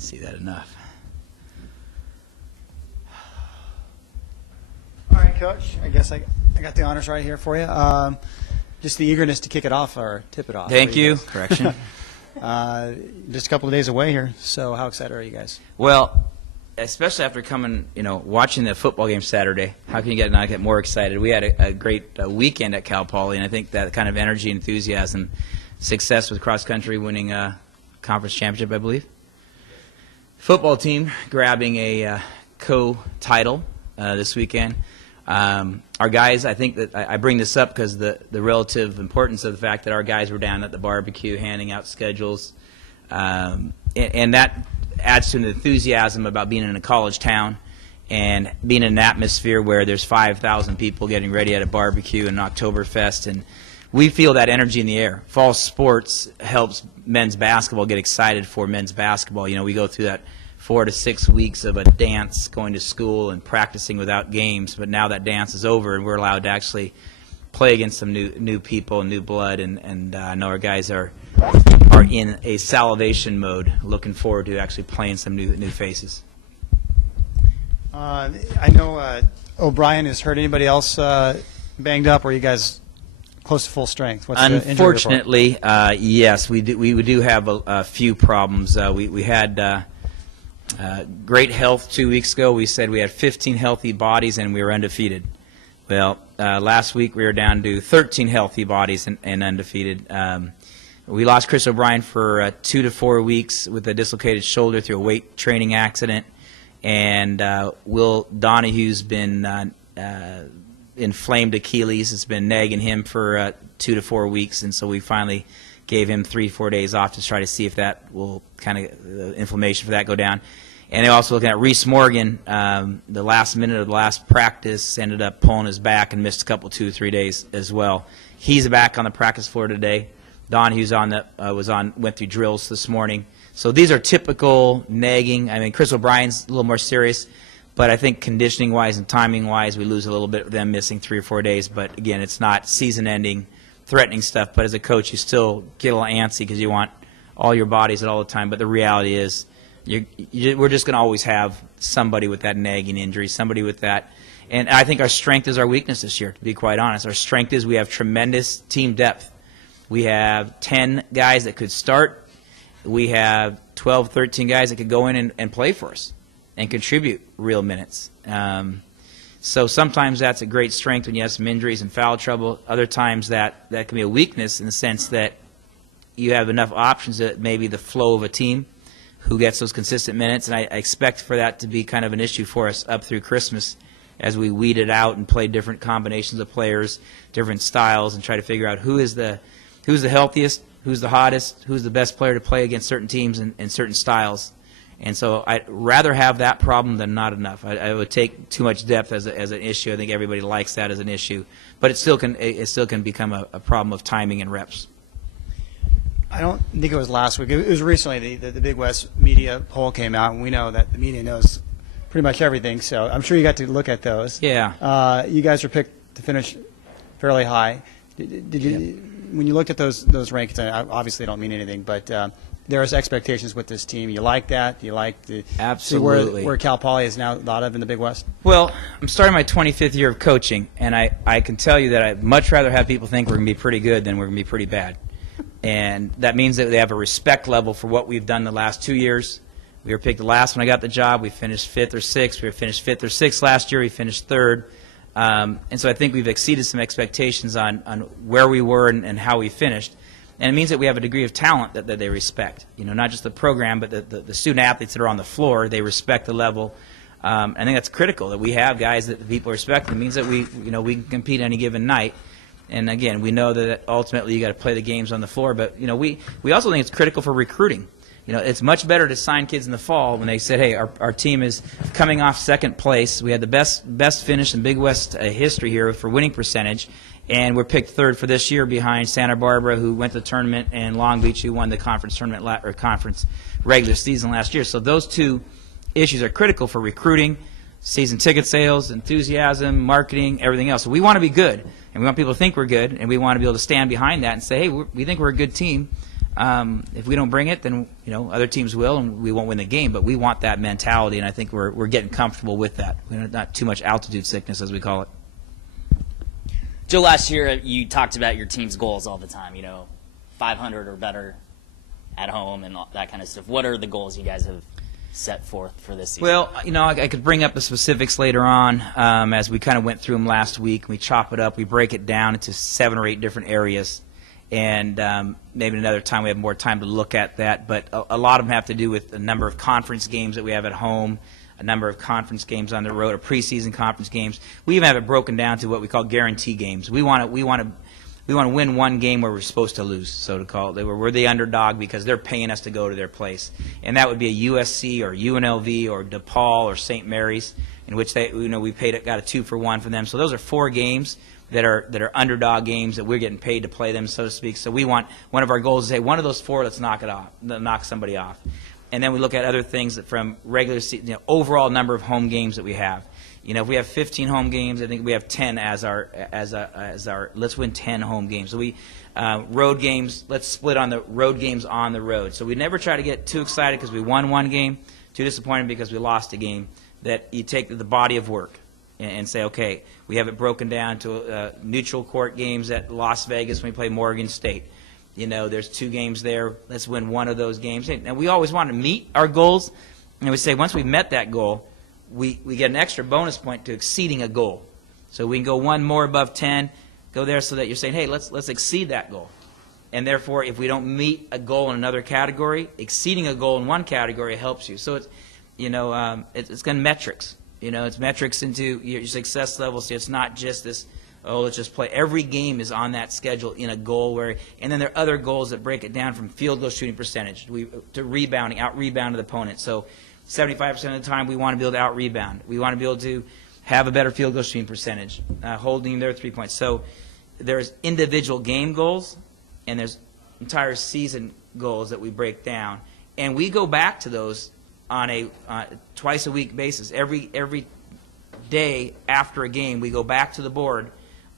see that enough. All right, Coach. I guess I got the honors right here for you. Just the eagerness to kick it off or tip it off. Thank you. Correction. Just a couple of days away here. So how excited are you guys? Well, especially after coming, watching the football game Saturday, how can you not get more excited? We had a great weekend at Cal Poly, and I think that kind of energy, enthusiasm, success with cross country, winning a conference championship, I believe. Football team grabbing a co-title this weekend. Our guys, I think that I bring this up because the relative importance of the fact that our guys were down at the barbecue handing out schedules, and that adds to an enthusiasm about being in a college town and being in an atmosphere where there's 5,000 people getting ready at a barbecue and Oktoberfest, and we feel that energy in the air. Fall sports helps men's basketball get excited for men's basketball. We go through that 4 to 6 weeks of a dance, going to school and practicing without games, but now that dance is over and we're allowed to actually play against some new people and new blood, and I know our guys are in a salivation mode, looking forward to actually playing some new faces. I know O'Brien has hurt. Anybody else banged up, or are you guys close to full strength? What's Unfortunately, yes, we do have a few problems. We had great health 2 weeks ago. We said we had 15 healthy bodies and we were undefeated. Well, last week we were down to 13 healthy bodies and undefeated. We lost Chris O'Brien for 2 to 4 weeks with a dislocated shoulder through a weight training accident, and Will Donahue's been inflamed Achilles. It's been nagging him for 2 to 4 weeks, and so we finally gave him 3-4 days off to try to see if that will kind of the inflammation for that go down. And they're also looking at Reese Morgan. The last minute of the last practice ended up pulling his back and missed a couple 2 or 3 days as well. He's back on the practice floor today. Donahue's went through drills this morning. So these are typical nagging. I mean, Chris O'Brien's a little more serious, but I think conditioning-wise and timing-wise, we lose a little bit of them missing 3 or 4 days. But again, it's not season-ending, threatening stuff. But as a coach, you still get a little antsy because you want all your bodies at all the time. But the reality is, we're just going to always have somebody with that nagging injury, somebody with that. And I think our strength is our weakness this year, to be quite honest. Our strength is we have tremendous team depth. We have 10 guys that could start. We have 12, 13 guys that could go in and play for us and contribute real minutes. So sometimes that's a great strength when you have some injuries and foul trouble. Other times that can be a weakness in the sense that you have enough options that maybe the flow of a team who gets those consistent minutes. And I expect for that to be kind of an issue for us up through Christmas as we weed it out and play different combinations of players, different styles, and try to figure out who's the healthiest, who's the hottest, who's the best player to play against certain teams and certain styles. And so I'd rather have that problem than not enough. I would take too much depth as an issue. I think everybody likes that as an issue. But it still can become a problem of timing and reps. I don't think it was last week. It was recently. The Big West media poll came out, and we know that the media knows pretty much everything. So I'm sure you got to look at those. Yeah. You guys were picked to finish fairly high. Did you? Yeah. When you looked at those rankings, I obviously don't mean anything, but there's expectations with this team. You like that? Do you like the absolutely where Cal Poly is now thought of in the Big West? Well, I'm starting my 25th year of coaching, and I can tell you that I'd much rather have people think we're going to be pretty good than we're going to be pretty bad. And that means that they have a respect level for what we've done the last 2 years. We were picked the last when I got the job. We finished 5th or 6th. We were finished 5th or 6th last year. We finished 3rd. And so I think we've exceeded some expectations on where we were and how we finished. And it means that we have a degree of talent that they respect. Not just the program, but the student athletes that are on the floor, they respect the level. I think that's critical, that we have guys that the people respect. It means that we can compete any given night. And again, we know that ultimately you got to play the games on the floor. But we also think it's critical for recruiting. It's much better to sign kids in the fall when they said, hey, our team is coming off 2nd place. We had the best finish in Big West history here for winning percentage, and we're picked 3rd for this year behind Santa Barbara, who went to the tournament, and Long Beach, who won the conference tournament or conference regular season last year. So those two issues are critical for recruiting, season ticket sales, enthusiasm, marketing, everything else. So we want to be good, and we want people to think we're good, and we want to be able to stand behind that and say, hey, we think we're a good team. If we don't bring it, then other teams will, and we won't win the game. But we want that mentality, and I think we're getting comfortable with that. Not too much altitude sickness, as we call it. Joe, last year you talked about your team's goals all the time. 500 or better at home and all that kind of stuff. What are the goals you guys have set forth for this season? Well, I could bring up the specifics later on as we kind of went through them last week. We chop it up, we break it down into 7 or 8 different areas, and maybe another time we have more time to look at that. But a lot of them have to do with the number of conference games that we have at home, a number of conference games on the road, or preseason conference games. We even have it broken down to what we call guarantee games. We want to win one game where we're supposed to lose, so to call it. We're the underdog because they're paying us to go to their place, and that would be a USC or UNLV or DePaul or St. Mary's, in which we got a 2-for-1 for them. So those are 4 games that are underdog games that we're getting paid to play them, so to speak. So we want one of our goals is, hey, one of those 4, let's knock it off, knock somebody off, and then we look at other things that from regular season, overall number of home games that we have. If we have 15 home games, I think we have 10 as our let's win 10 home games. So we road games, let's split on the road games on the road. So we never try to get too excited because we won one game, too disappointed because we lost a game. That you take the body of work and say, okay, we have it broken down to neutral court games at Las Vegas when we play Morgan State. There's 2 games there. Let's win one of those games. And we always want to meet our goals, and we say once we've met that goal, we get an extra bonus point to exceeding a goal. So we can go one more above 10, go there so that you're saying, hey, let's exceed that goal. And therefore, if we don't meet a goal in another category, exceeding a goal in one category helps you. So it's it's kind of metrics. It's metrics into your success level. So it's not just this, let's just play. Every game is on that schedule in a goal and then there are other goals that break it down from field goal shooting percentage to rebounding, out-rebound the opponent. So 75% of the time we want to be able to out-rebound. We want to be able to have a better field goal shooting percentage, holding their 3 points. So there's individual game goals and there's entire season goals that we break down. And we go back to those on a twice-a-week basis. Every day after a game, we go back to the board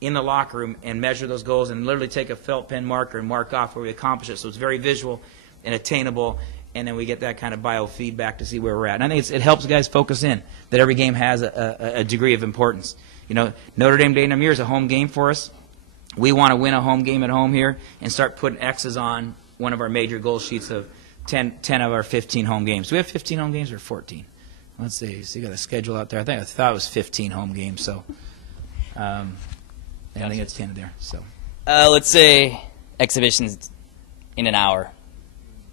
in the locker room and measure those goals and literally take a felt pen marker and mark off where we accomplish it. So it's very visual and attainable, and then we get that kind of biofeedback to see where we're at. And I think it helps guys focus in that every game has a degree of importance. Notre Dame de Namur is a home game for us. We want to win a home game at home here and start putting X's on one of our major goal sheets of 10 of our 15 home games. Do we have 15 home games or 14? Let's see. So you got a schedule out there. I thought it was 15 home games. So I think it's 10 there. So let's say exhibitions in an hour.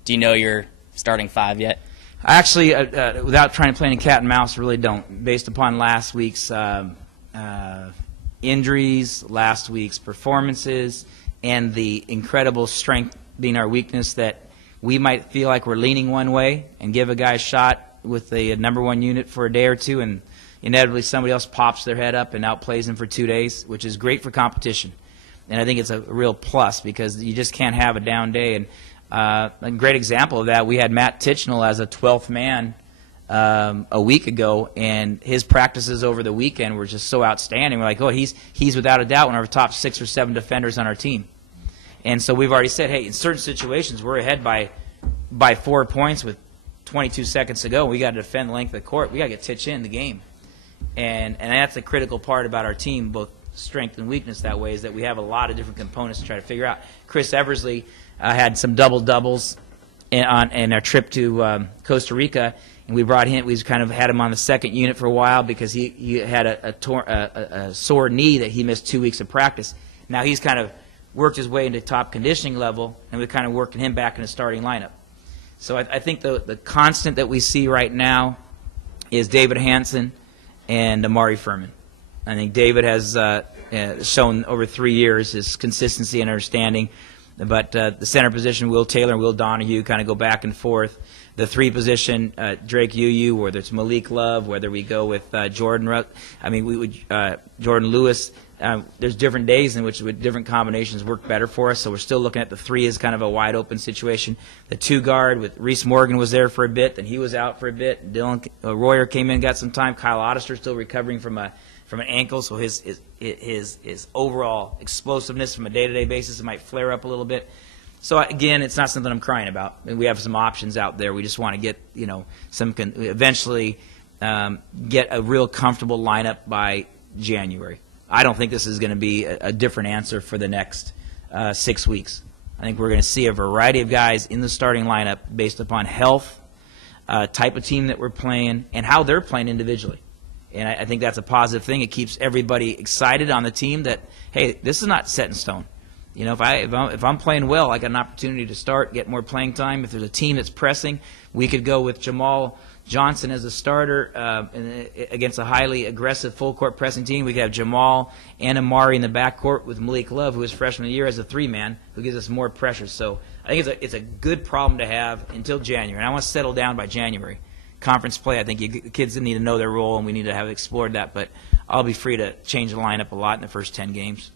Do you know your starting 5 yet? I actually, without trying to play any cat and mouse, really don't. Based upon last week's injuries, last week's performances, and the incredible strength being our weakness, that we might feel like we're leaning one way and give a guy a shot with the number 1 unit for a day or two, and inevitably somebody else pops their head up and outplays them for 2 days, which is great for competition. And I think it's a real plus because you just can't have a down day. And a great example of that, we had Matt Tichnell as a 12th man a week ago, and his practices over the weekend were just so outstanding. We're like, oh, he's without a doubt one of our top 6 or 7 defenders on our team. And so we've already said, hey, in certain situations we're ahead by 4 points with 22 seconds to go. We got to defend the length of the court. We got to get Titch in the game. And that's the critical part about our team, both strength and weakness that way, is that we have a lot of different components to try to figure out. Chris Eversley had some double-doubles in our trip to Costa Rica, and we brought him. We kind of had him on the second unit for a while because he had a sore knee that he missed 2 weeks of practice. Now he's kind of worked his way into top conditioning level, and we're kind of working him back in the starting lineup. So I think the constant that we see right now is David Hansen and Amari Furman. I think David has shown over 3 years his consistency and understanding. But the center position, Will Taylor and Will Donahue kind of go back and forth. The 3 position, Drake Yu, whether it's Malik Love, whether we go with Jordan Lewis. There's different days in which different combinations work better for us, so we're still looking at the 3 as kind of a wide-open situation. The 2 guard with Reese Morgan was there for a bit, then he was out for a bit. Dylan Royer came in, got some time. Kyle Ottister still recovering from an ankle, so his overall explosiveness from a day-to-day basis might flare up a little bit. So again, it's not something I'm crying about. I mean, we have some options out there. We just want to get, eventually get a real comfortable lineup by January. I don't think this is going to be a different answer for the next 6 weeks. I think we're going to see a variety of guys in the starting lineup based upon health, type of team that we're playing, and how they're playing individually. And I think that's a positive thing. It keeps everybody excited on the team that, hey, this is not set in stone. If I'm playing well, I got an opportunity to start, get more playing time. If there's a team that's pressing, we could go with Jamal Johnson as a starter against a highly aggressive full-court pressing team. We could have Jamal and Amari in the backcourt with Malik Love, who was freshman of the year, as a three-man, who gives us more pressure. So I think it's a good problem to have until January. And I want to settle down by January. Conference play, I think the kids need to know their role, and we need to have explored that. But I'll be free to change the lineup a lot in the first 10 games.